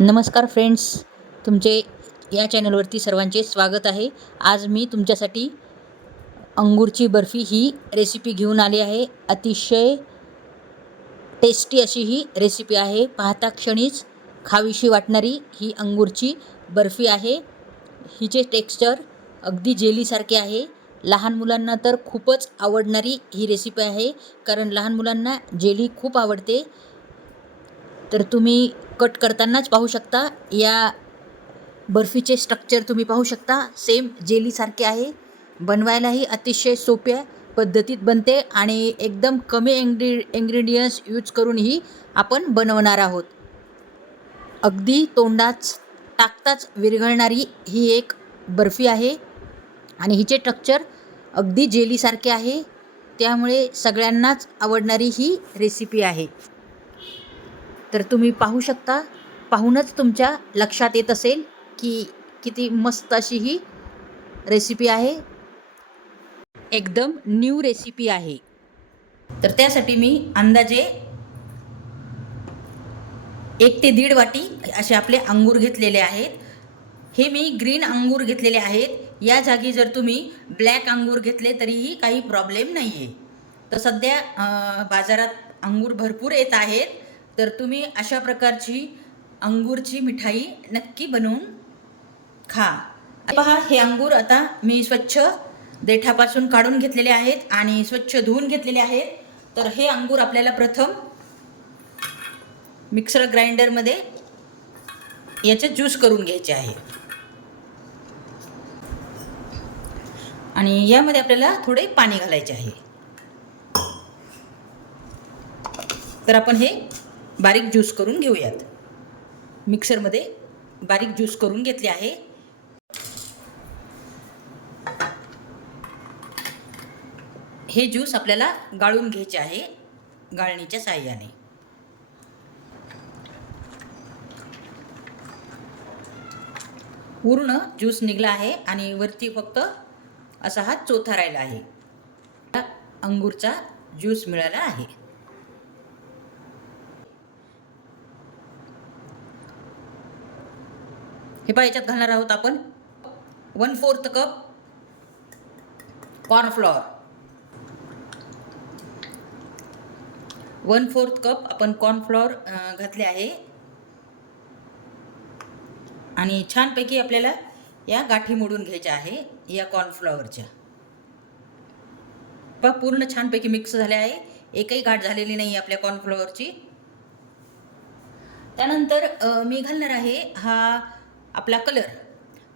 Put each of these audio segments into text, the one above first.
नमस्कार फ्रेंड्स, तुमचे या चॅनलवरती सर्वांचे स्वागत आहे. आज मी तुमच्यासाठी अंगूरची बर्फी ही रेसिपी घेऊन आली आहे. अतिशय टेस्टी अशी ही रेसिपी आहे. पाहता क्षणीच खावीशी वाटणारी ही अंगूरची बर्फी आहे. हिचे टेक्स्चर अगदी जेलीसारखे आहे. लहान मुलांना तर खूपच आवडणारी ही रेसिपी आहे, कारण लहान मुलांना जेली खूप आवडते. तर तुम्ही कट करतानाच पाहू शकता, या बर्फीचे स्ट्रक्चर तुम्ही पाहू शकता. सेम जेलीसारखे आहे. बनवायलाही अतिशय सोप्या पद्धतीत बनते आणि एकदम कमी इंग्रेडियंट्स यूज करूनही आपण बनवणार आहोत. अगदी तोंडात टाकताच विरघळणारी ही एक बर्फी आहे आणि हिचे स्ट्रक्चर अगदी जेलीसारखे आहे. त्यामुळे सगळ्यांनाच आवडणारी ही रेसिपी आहे. तर तुम्ही पाहू शकता. पाहूनच तुमच्या लक्षात येत असेल की किती मस्त अशी ही रेसिपी आहे. एकदम न्यू रेसिपी आहे. तर त्यासाठी मी अंदाजे 1 ते 1.5 वाटी असे आपले अंगूर घेतलेले आहेत. हे मी ग्रीन अंगूर घेतलेले आहेत. या जागी जर तुम्ही ब्लॅक अंगूर घेतले तरीही काही प्रॉब्लेम नाही आहे. तर सध्या बाजारात अंगूर भरपूर येत आहेत. तर तुम्ही अशा प्रकारची अंगूरची मिठाई नक्की बनवून खा. पहा, हे अंगूर आता मी स्वच्छ देठापासून काढून घेतलेले आहेत आणि स्वच्छ धुवून घेतलेले आहेत. तर हे अंगूर आपल्याला प्रथम मिक्सर ग्राइंडरमध्ये याचे ज्यूस करून घ्यायचे आहे. आणि यामध्ये आपल्याला थोडे पाणी घालायचे आहे. तर आपण हे बारीक ज्यूस करून घेऊयात. मिक्सरमध्ये बारीक ज्यूस करून घेतले आहे. हे ज्यूस आपल्याला गाळून घ्यायचे आहे गाळणीच्या साहाय्याने. पूर्ण ज्यूस निघला आहे आणि वरती फक्त असा हा चोथा राहिला आहे. अंगूरचा ज्यूस मिळाला आहे. हे पहा, याच्यात घालणार आहोत आपण 1/4 कप कॉर्नफ्लॉवर. 1/4 कप आपण कॉर्नफ्लॉवर घातले आहे. आणि छानपैकी आपल्याला या गाठी मोडून घ्यायच्या आहे या कॉर्नफ्लॉवरच्या. पहा, पूर्ण छानपैकी मिक्स झाले आहे. एकही गाठ झालेली नाही आपल्या कॉर्नफ्लॉवरची. त्यानंतर मी घालणार आहे हा आपला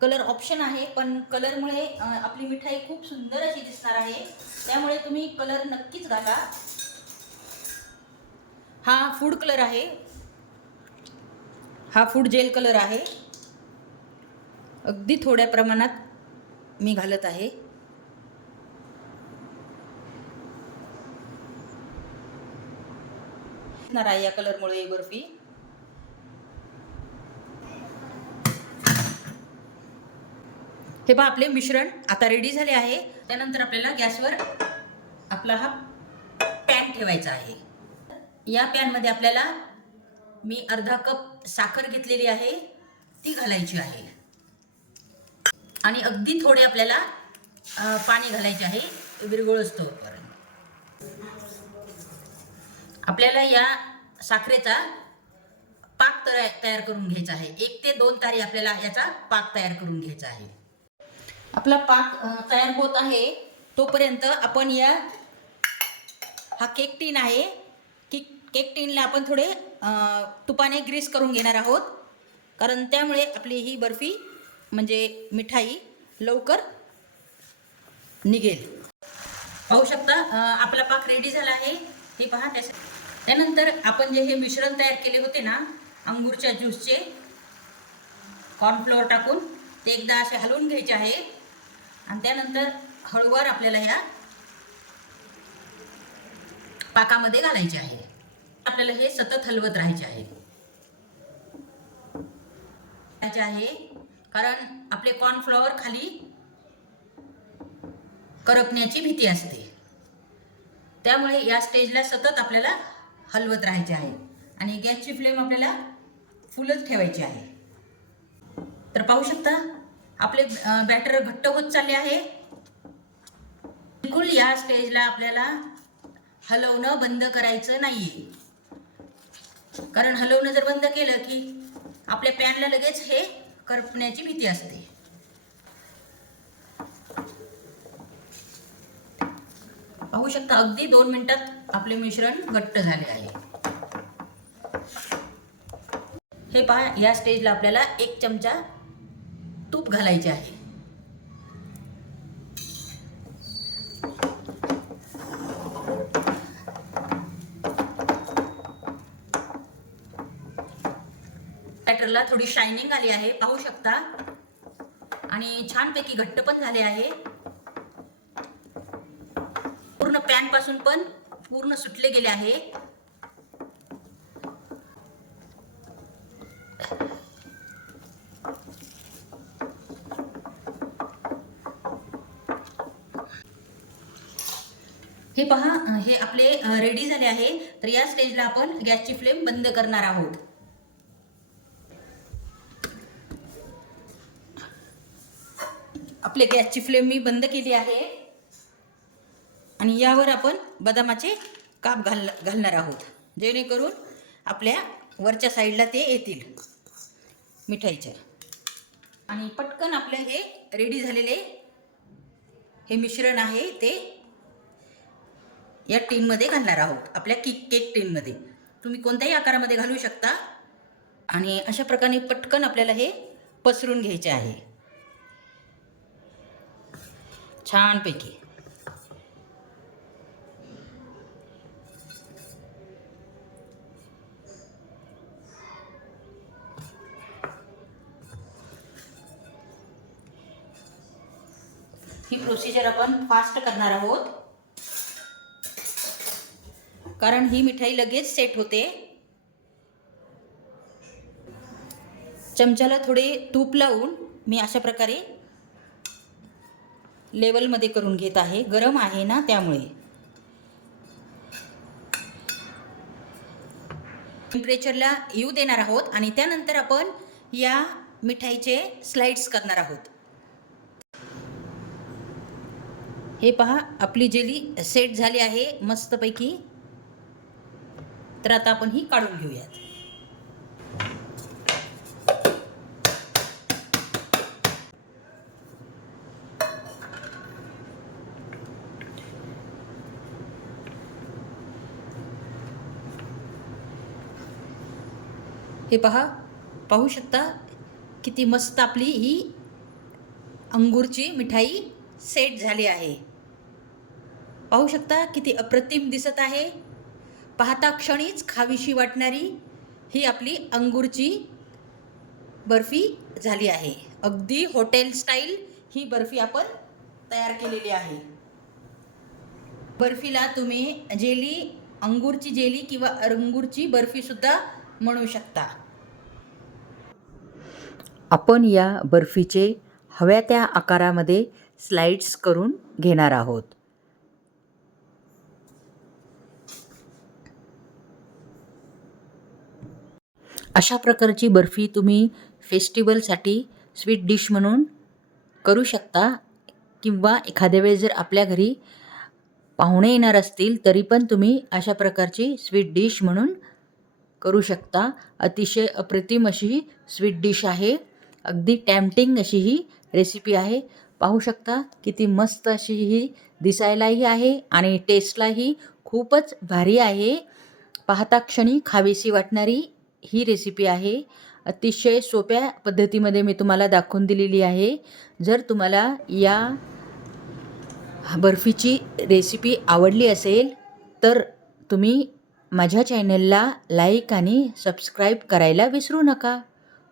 कलर ऑप्शन आहे, पण कलरमुळे आपली मिठाई खूप सुंदर अशी दिसणार आहे. त्यामुळे तुम्ही कलर नक्कीच घाला. हा फूड कलर आहे. हा फूड जेल कलर आहे. अगदी थोड्या प्रमाणात मी घालत आहे. या कलरमुळे ही बर्फी हे पहा, आपले मिश्रण आता रेडी झाले आहे. त्यानंतर आपल्याला गॅसवर आपला हा पॅन ठेवायचा आहे. या पॅनमध्ये आपल्याला मी अर्धा कप साखर घेतलेली आहे, ती घालायची आहे. आणि अगदी थोडे आपल्याला पाणी घालायचे आहे विरघळोस्तोपर्यंत. आपल्याला या साखरेचा पाक तयार करून घ्यायचा आहे. 1 ते 2 तारी आपल्याला याचा पाक तयार करून घ्यायचा आहे. आपला पाक तयार होत आहे तोपर्यंत आपण हा केक टीन आहे की केक टीनला आपण थोडे तुपाने ग्रीस करून घेणार आहोत, कारण त्यामुळे आपली ही बर्फी म्हणजे मिठाई लवकर निघेल. पाहू शकता आपला पाक रेडी झाला आहे. हे पहा. त्यानंतर आपण जे हे मिश्रण तयार केले होते ना अंगूरच्या ज्यूसचे, कॉर्नफ्लॉवर टाकून ते एकदा असे हलवून घ्यायचे आहे. आणि त्यानंतर हळूवार आपल्याला ह्या पाकामध्ये घालायचे आहे. आपल्याला हे सतत हलवत राहायचे आहे, कारण आपले कॉर्नफ्लॉवर खाली करपण्याची भीती असते. त्यामुळे या स्टेजला सतत आपल्याला हलवत राहायचे आहे. आणि गॅसची फ्लेम आपल्याला फुलच ठेवायची आहे. तर पाहू शकता आपले बॅटर घट्ट होत चालले आहे. बिलकुल या स्टेजला आपल्याला हलवणं बंद करायचं नाहीये, कारण हलवणं जर बंद केलं की आपल्या पॅनला लगेच हे करपण्याची भीती असते. पाहू शकता अगदी 2 मिनिटात आपले मिश्रण घट्ट झाले आहे. हे पहा, या स्टेजला आपल्याला 1 चमचा तूप घालायचे आहे. बॅटरला थोडी शायनिंग आली आहे, पाहू शकता, आणि छानपैकी घट्ट पण झाले आहे. पूर्ण पॅन पासून पण पूर्ण सुटले गेले आहे. हे पहा, हे आपले रेडी झाले आहे. तर या स्टेजला आपण गॅसची फ्लेम बंद करणार आहोत. आपले गॅसची फ्लेम मी बंद केली आहे आणि यावर आपण बदामाचे काप घालणार आहोत, जेणेकरून आपल्या वरच्या साईडला ते येतील मिठाईचे. आणि पटकन आपले हे रेडी झालेले हे मिश्रण आहे ते या टीनमध्ये घालणार आहोत. आपल्या केक टीनमध्ये तुम्ही कोणत्याही आकारामध्ये घालू शकता. आणि अशा प्रकारे पटकन आपल्याला हे पसरून घ्यायचे आहे छानपैकी. ही प्रोसिजर आपण फास्ट करणार आहोत, कारण ही मिठाई लगेच सेट होते. चमच्याला थोडे तूप लावून मी अशा प्रकारे लेवलमध्ये करून घेत आहे. गरम आहे ना, त्यामुळे टेम्परेचरला येऊ देणार आहोत आणि त्यानंतर आपण या मिठाईचे स्लाइड्स करणार आहोत. हे पहा, आपली जेली सेट झाली आहे मस्तपैकी. तर आता आपण ही काढून घेऊयात. हे पहा, पाहू शकता किती मस्त आपली ही अंगूरची मिठाई सेट झाली आहे. पाहू शकता किती अप्रतिम दिसत आहे. पाहता क्षणीच खावीशी वाटणारी ही आपली अंगूरची बर्फी झाली आहे. अगदी हॉटेल स्टाईल ही बर्फी आपण तयार केलेली आहे. बर्फीला तुम्ही जेली, अंगूरची जेली किंवा अंगूरची बर्फी सुद्धा म्हणू शकता. आपण या बर्फीचे हव्या त्या आकारामध्ये स्लाइड्स करून घेणार आहोत. अशा प्रकारची बर्फी तुम्ही फेस्टिवलसाठी स्वीट डिश म्हणून करू शकता, किंवा एखाद्या वेळेस जर आपल्या घरी पाहुणे येणार असतील तरी पण तुम्ही अशा प्रकारची स्वीट डिश म्हणून करू शकता. अतिशय अप्रतिम अशी ही स्वीट डिश आहे. अगदी टेम्पटिंग अशी ही रेसिपी आहे. पाहू शकता किती मस्त अशी ही दिसायलाही आहे आणि टेस्टलाही खूपच भारी आहे. पाहता क्षणी खावीशी वाटणारी ही रेसिपी आहे. अतिशय सोप्या पद्धतीमध्ये मी तुम्हाला दाखवून दिलेली आहे. जर तुम्हाला या बर्फीची रेसिपी आवडली असेल तर तुम्ही माझ्या चॅनलला लाईक आणि सबस्क्राईब करायला विसरू नका.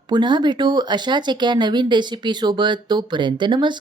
पुन्हा भेटू अशाच एका नवीन रेसिपीसोबत. तोपर्यंत नमस्कार.